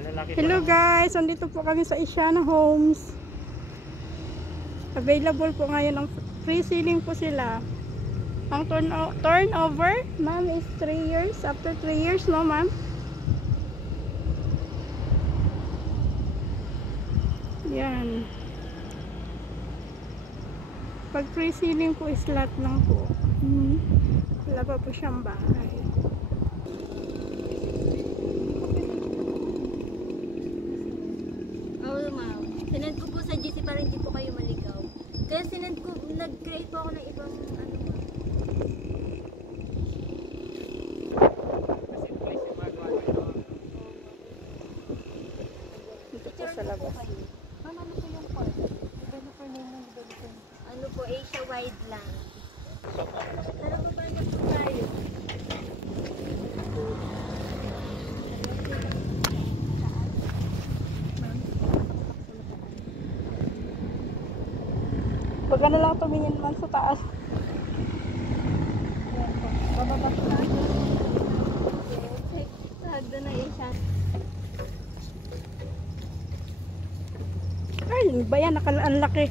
Hello guys, andito po kami sa Asiana Homes. Available po ngayon ang free ceiling po sila. Ang turnover, ma'am, is 3 years. After 3 years, no ma'am? Yan. Pag free ceiling po is lot lang po. Wala pa po siyang bahay. Sinend ko po sa GC para hindi po kayo maligaw. Kaya sinend ko, nag-create po ako ng ibang ano ma. Dito po sa labas. Ano po yung card? Developer name ng developer. Ano po, Asia Wildland. Ano po ba na po tayo? Pag ano lang tumingin man sa taas. Bababa po natin. Sa hagdo na Asia. Ay, ano ba yan? Ang laki.